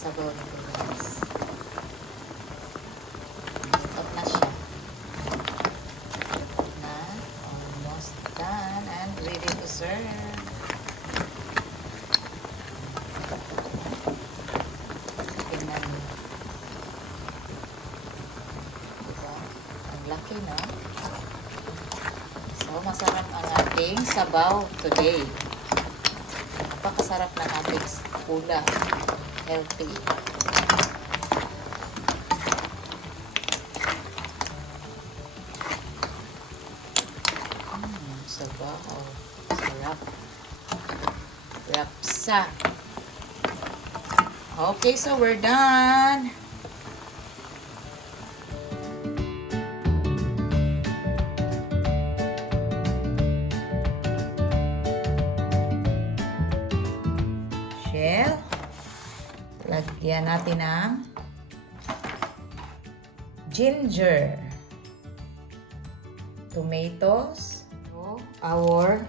sabaw nito, guys. Stop na siya. Na, almost done and ready to serve. Tingnan mo. Diba? Ang laki, no? So, masarap ang ating sabaw today. Napakasarap ng ating pula. Healthy. Sabaw. Sarap. Rapsa. Okay, so we're done. Shell. Lagyan natin ng ginger, tomatoes, our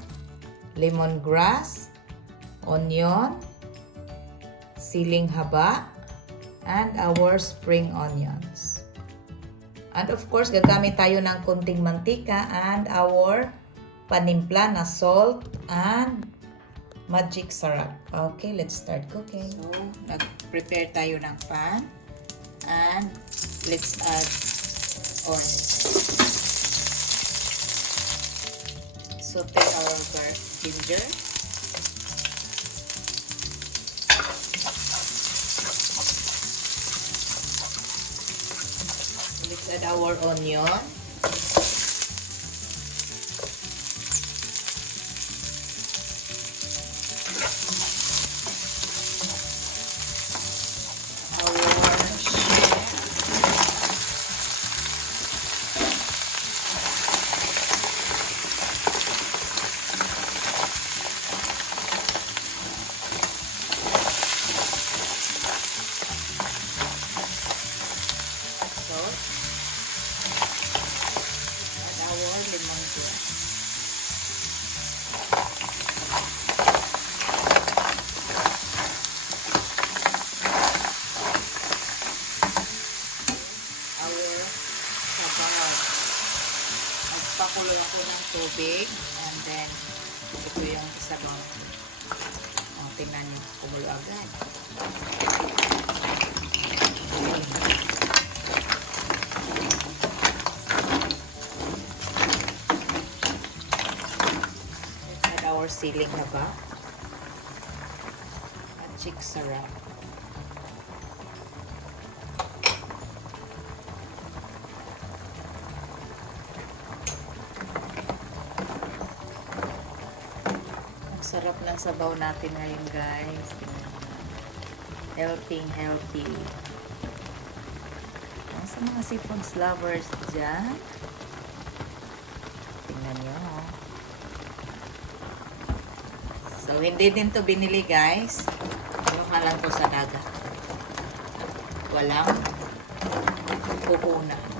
lemongrass, onion, siling haba, and our spring onions. And of course, gagamit tayo ng kunting mantika and our panimpla na salt and magic sarap. Okay, let's start cooking. So, nag-prepare tayo ng pan and let's add oil. Saute our ginger. Let's add our onion. Nagpakuloy ako ng tubig and then ito yung sabaw. Tingnan nyo, kumulo agad. Let's add our siling haba at chick sarap. Sarap ng sabaw natin ngayon, guys. Healthy, healthy. Sa mga seafoods lovers dyan, tingnan nyo. So, hindi din to binili, guys. Kinuha lang to sa dagat. Walang puhunan.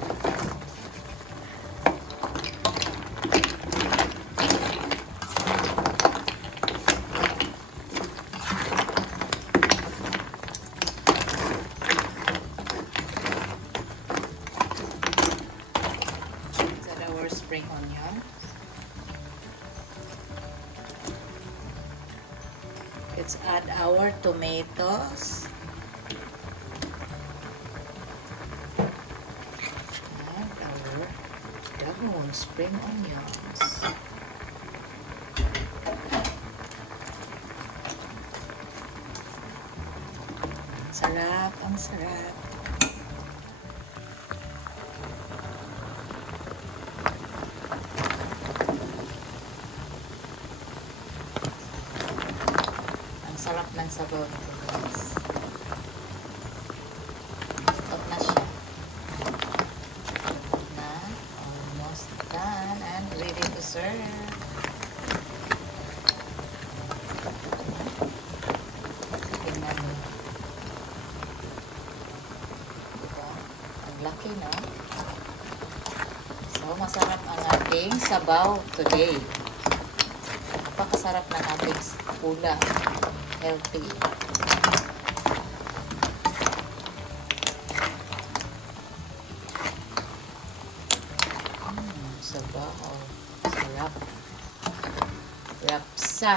Spring onion. Let's add our tomatoes. And our dahon spring onions. Sarap, ang sarap. Sarap ng sabaw nito, guys. Stop na siya. Na, almost done and ready to serve. Tingnan mo. Diba? Ang laki, no? So, masarap ang ating sabaw today. Napakasarap ng ating pula. Healthy. sabaw. Sarap. Rapsa.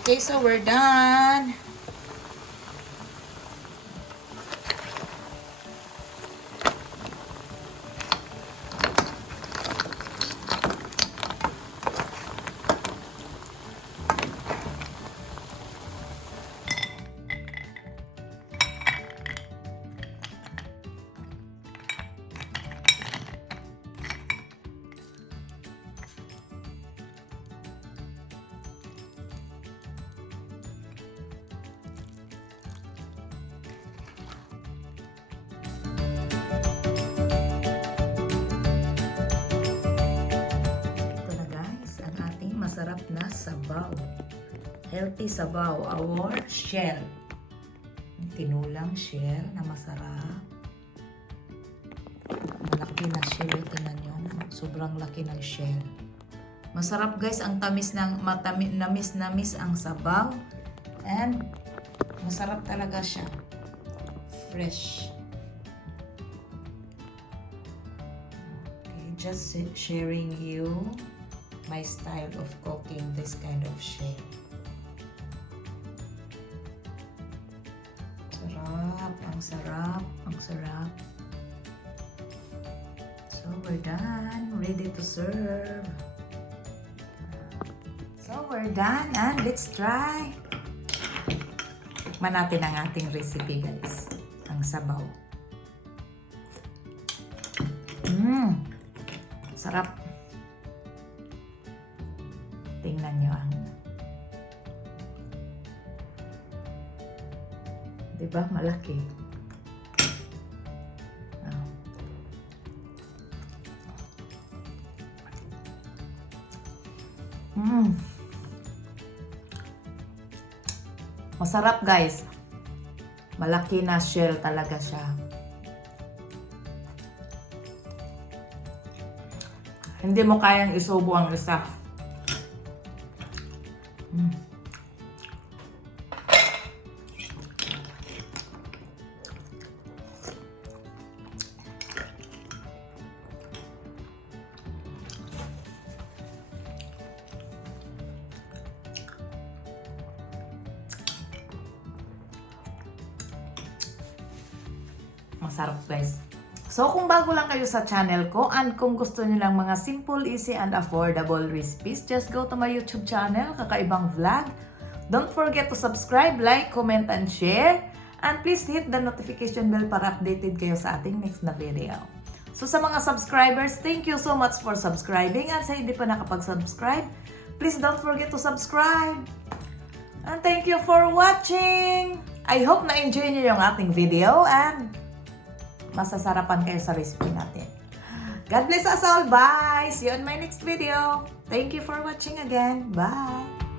Okay, so we're done. Masarap na sabaw. Healthy sabaw. Our shell. Tinulang shell na masarap. Malaki na shell. Tingnan nyo. Sobrang laki ng shell. Masarap guys. Ang tamis ng namis ang sabaw. And masarap talaga siya. Fresh. Okay, just sharing you my style of cooking this kind of shell. Sarap, ang sarap, ang sarap. So we're done, ready to serve. So we're done and let's try. Tikman natin ang ating recipe guys. Ang sabaw. Sarap. Tingnan nyo ang, diba, malaki. Masarap guys. Malaki na shell talaga siya. Hindi mo kayang isubo ang isa. Masarap guys. So kung bago lang kayo sa channel ko and kung gusto niyo lang mga simple, easy and affordable recipes, just go to my YouTube channel, Kaka'EVAng Vlog. Don't forget to subscribe, like, comment and share. And please hit the notification bell para updated kayo sa ating next na video. So sa mga subscribers, thank you so much for subscribing. And sa hindi pa nakapag-subscribe, please don't forget to subscribe. And thank you for watching. I hope na-enjoy niyo yung ating video and masasarapan kayo sa recipe natin. God bless us all. Bye! See you on my next video. Thank you for watching again. Bye!